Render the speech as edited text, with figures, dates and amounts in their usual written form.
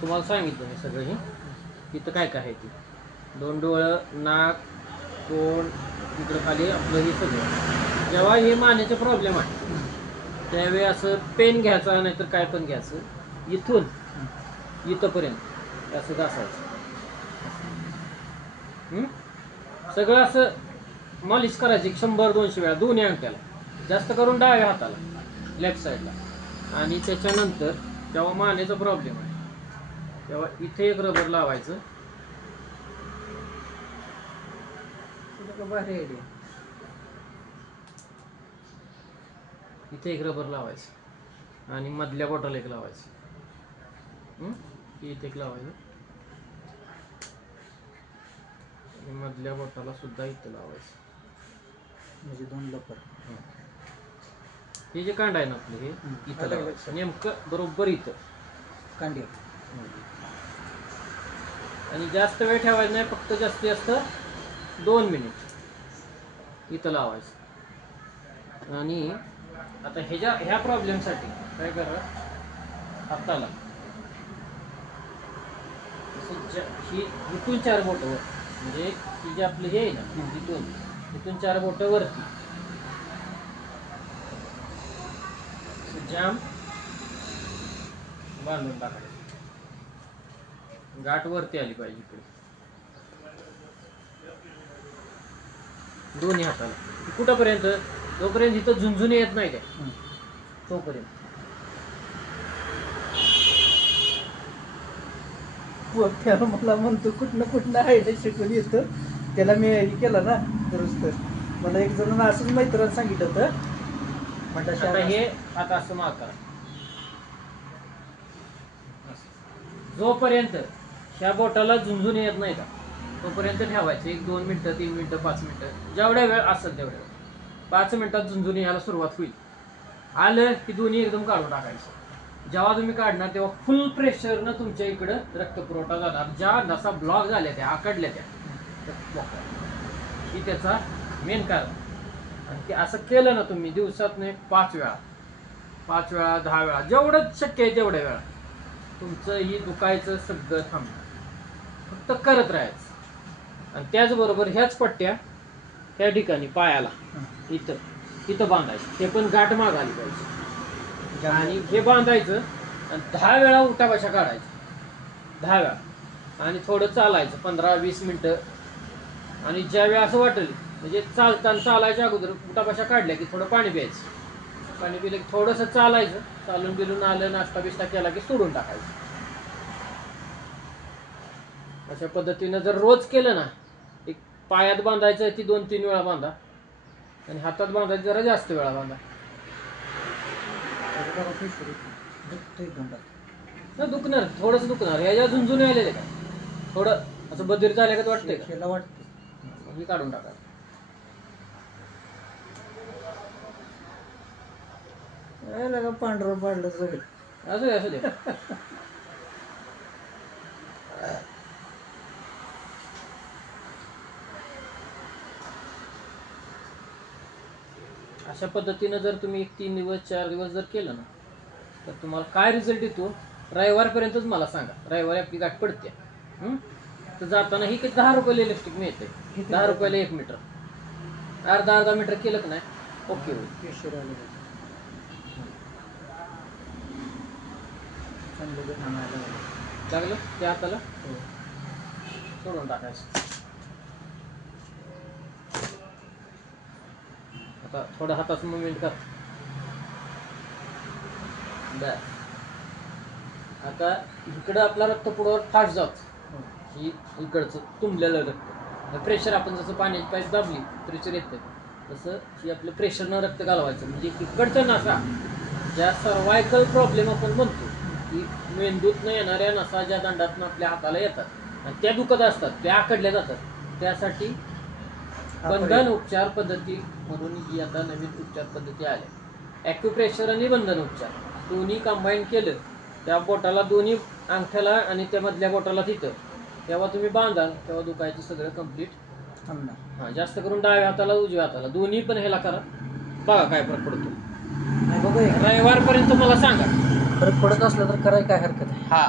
तुम्हाला सांगितलं मी सगळं हे इथं काय काय आहे ते 2 डोळं, नाक, तोंड, इकडं खाली आपलं हे सगळं. जेव्हा हे मानेचे प्रॉब्लेम आहे त्यावेळी असं पेन घ्यायचा नाहीतर काय पण घ्यायचं इथून इथंपर्यंत असं घासायचं. सगळं असं मालिश करायची 100-200 वेळा दोन्ही अंगठ्याला, जास्त करून डाव्या हाताला लेफ्ट साईडला. आणि त्याच्यानंतर जेव्हा मानेचा प्रॉब्लेम आहे तेव्हा इथे एक रबर लावायचं. इथे एक रबर लावायचं आणि मधल्या बोटाला एक लावायचं. इथे एक लावायचं आणि मधल्या बोटाला सुद्धा इथं लावायचं. म्हणजे 2 लपर. हे जे कांड आहे ना आपलं हे इथं लावायचं नेमकं बरोबर इथं कांडी. आणि जास्त वेळ ठेवायचं नाही, फक्त जास्तीत जास्त 2 मिनिट इथं लावायचं. आणि आता ह्या प्रॉब्लेमसाठी काय करा, हाताला ही इथून 4 बोटं वर, म्हणजे ही जे आपलं हे आहे ना इथून 4 बोटं वरती जाम बांधून टाकायचं. गाठ वरती आली पाहिजे इकडे दोन्ही हाताला. कुठंपर्यंत? जोपर्यंत इथं झुंझुनी येत नाही त्या तोपर्यंत. त्याला मला म्हणतो कुठनं आहे शिकवली येतं. त्याला मी हे केलं ना दुरुस्त. मला एक जण असंच मैत्रीला सांगितलं होतं. आता हे आता असं माग करा. जोपर्यंत ह्या बोटाला झुंझुन येत नाही का तोपर्यंत ठेवायचं. 1-2 मिनिटं, 3 मिनिटं, 5 मिनिटं, जेवढ्या वेळ असेल तेवढ्या वेळ. 5 मिनिटात झुंझुन यायला सुरुवात होईल. आलं की दोन्ही एकदम काढून टाकायचं. जेव्हा तुम्ही काढणार तेव्हा फुल प्रेशरनं तुमच्या इकडं रक्तपुरवठा जाणार. ज्या नसा ब्लॉक झाल्या त्या आकडल्या त्या ही त्याचा मेन कारण. आणि ते असं केलं ना तुम्ही दिवसातनं 5 वेळा, 5 वेळा, 10 वेळा, जेवढं शक्य आहे तेवढ्या वेळा तुमचं ही दुखायचं सगळं थांबलं. फक्त करत राहायचं. आणि त्याचबरोबर ह्याच पट्ट्या त्या ठिकाणी पायाला इथं बांधायचं. ते पण गाठ मागाली पाहिजे. आणि हे बांधायचं आणि 10 वेळा उठाबशा काढायचं. 10 वेळा. आणि थोडं चालायचं 15-20 मिनिटं. आणि ज्यावेळी असं वाटेल म्हणजे चालायच्या अगोदर उठाबशा काढल्या की थोडं पाणी प्यायचं. पाणी पिलं की थोडंसं चालायचं. चालून बिलून आलं, नाश्ता बिष्टा केला की सोडून टाकायचं. अशा पद्धतीनं जर रोज केलं ना, एक पायात बांधायचं ती 2-3 वेळा बांधा आणि हातात बांधायचं जरा जास्त वेळा बांधा. दुखणार, थोडंच दुखणार. ह्याच्या झुंझुने आलेले का थोडं असं बधीर झालं का वाटतंय का? वाटतं. मी काढून टाका. पांढरं पाडलं सगळं. असू दे. अशा पद्धतीनं जर तुम्ही 3 दिवस 4 दिवस जर केलं ना तर तुम्हाला काय रिझल्ट येतो रविवारपर्यंतच मला सांगा. रविवारी आपली गाठ पडते. तर जाताना ही किती 10 रुपयाला इलेक्ट्रिक मिळते. 10 रुपयाला 1 मीटर. अर्धा मीटर केलं का नाही ओके होईल. लागलं ते हाताला सोडून टाकायचं. आता थोडं हाताचं मुवमेंट कर. बर. आता इकडं आपला रक्तपुरवठा फास्ट जातो. ही इकडचं तुंबलेलं रक्त प्रेशर आपण जसं पाण्याची पाईप दाबली प्रेशर येतं तसं ही आपलं प्रेशरनं रक्त घालवायचं. म्हणजे इकडच्या नसा ज्या सर्वायकल प्रॉब्लेम आपण म्हणतो की मेंदूतनं येणाऱ्या नसा ज्या दंडातनं आपल्या हाताला येतात आणि त्या दुखत असतात, त्या आकडल्या जातात, त्यासाठी बंधन उपचार पद्धती म्हणून ही आता नवीन उपचार पद्धती आल्या. ॲक्युप्रेशर आणि बंधन उपचार दोन्ही कंबाईन केलं त्या बोटाला, दोन्ही अंगठ्याला आणि त्या मधल्या बोटाला तिथं, तेव्हा तुम्ही बांधाल तेव्हा दुखायचं सगळं कम्प्लीट थांबणार. हां, जास्त करून डाव्या हाताला उजव्या हाताला दोन्ही पण ह्याला करा. बघा काय फरक पडतो. रविवारपर्यंत मला सांगा. फरक पडत असला तर करायला काय हरकत आहे. हा.